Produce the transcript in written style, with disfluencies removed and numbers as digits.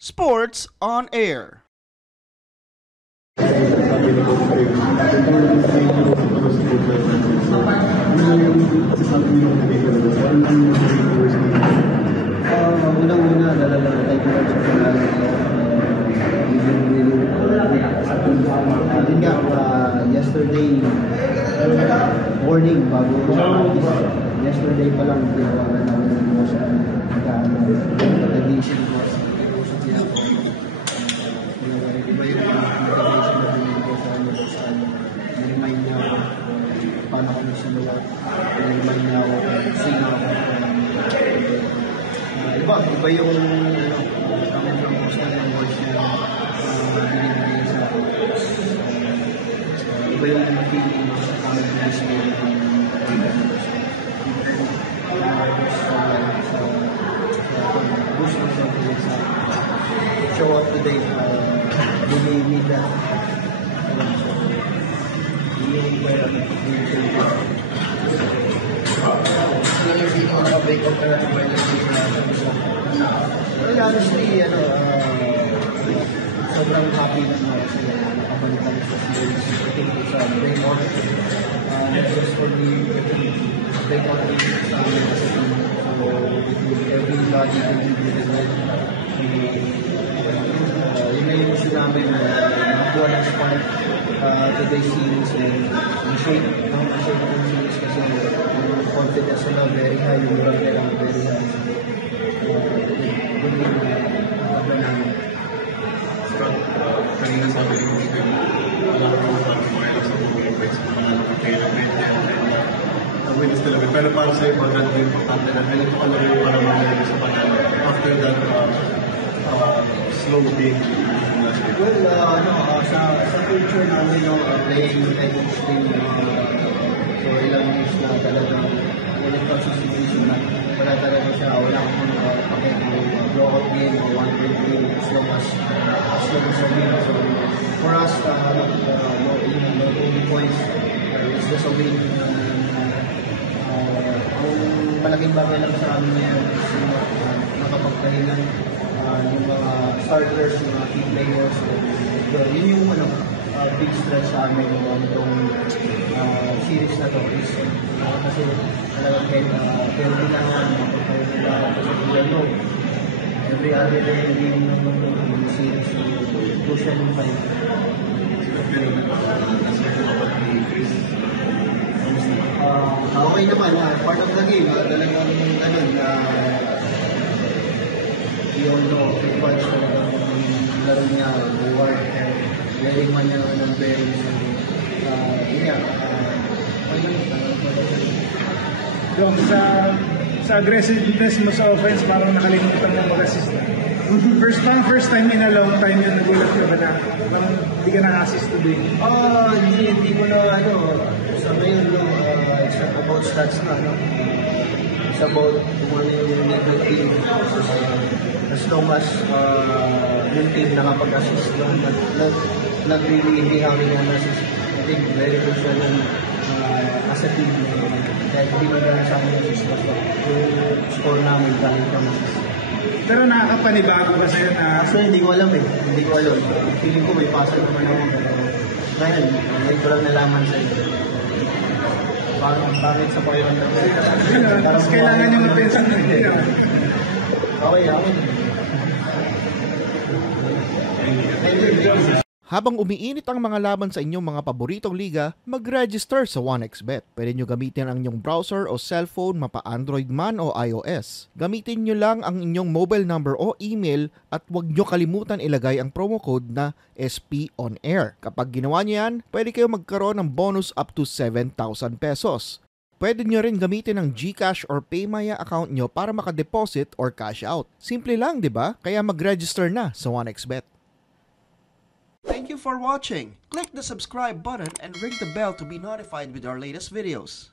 Sports on Air. Unang-una, thank you sa pangalan ko. Yesterday, morning, bago yesterday pa lang, ginawa na namin ng mga sa nag-iisip ko sa usap niya ako. Iba yung motivation na binigay ko sa ano, niremind niya ako paano ako nagsimula, niremind niya ako kung sino ako. Iba yung comment from Oscar and words niya binibigay sa ako. Iba yung feeling mo sa comment na display ng boost ng confidence sa show up today. Really need that. Really well break up well, honestly, sobrang happy na sila nakabalik kami sa series. I think it's a great honor. Not just for me, great honor sa amin as a team. So, everybody contributed well. Yun na yung issue namin na nakakuha ng spark today's series and shape ng series kasi yung confidence nila very high, yung moral nila very high. Good thing na nakabla namin. Kanina sabi ko Muslim, wala ko sabi ko ay sa mga ways na pangalan ng kailangan and wins talaga. Pero para sa iba, ganun yung importante na kailan ko alam yung parang mangyari sa pangalan after that slow day. Well, sa culture namin, playing like Muslim, so ilang years na talagang when it comes to situation na wala talaga siya, wala akong blowout game or one-point game as long as a win. So for us, no only points, it's just a win. Ang malaking bagay lang sa amin ngayon is nakapagpahingan yung mga starters, yung mga key players. Yun yung big stretch sa amin itong series na to is kasi talagang pero kailangan mapagpahingan nila kasi kung every other day yung series crucial yung time. Okay naman, part of the game, talagang we all know, advance talagang laro niya, reward, galing man niya ng parents. Sa aggressiveness mo sa offense, parang nakalimutan mo mag-assist. First time in a long time yung nagulat ka ba na hindi ka na-assist today? Hindi ko na sa ngayon, it's not about stats na, it's about kung ano yung need ng team. As long as yung team nakapag-assist lang, not really hindi kami na-assist. I think very crucial yun as a team. Dahil hindi mo na sa amin assist basta yung score namin dahil kami assist. Pero nakakapanibago ba sa'yo na... Actually, hindi ko alam. Hindi ko alam. Feeling ko may pasal naman ako. Ngayon, may ko lang nalaman sa'yo. Bakit sa pakiramdam ko? Tapos kailangan yung attention mo. Okay. Habang umiinit ang mga laban sa inyong mga paboritong liga, mag-register sa 1xBet. Pwede nyo gamitin ang inyong browser o cellphone, mapa Android man o iOS. Gamitin nyo lang ang inyong mobile number o email at huwag nyo kalimutan ilagay ang promo code na SPONAIR. Kapag ginawa nyo yan, pwede kayo magkaroon ng bonus up to 7,000 pesos. Pwede nyo rin gamitin ang GCash or PayMaya account nyo para makadeposit or cash out. Simple lang, di ba? Kaya mag-register na sa 1xBet. Thank you for watching. Click the subscribe button and ring the bell to be notified with our latest videos.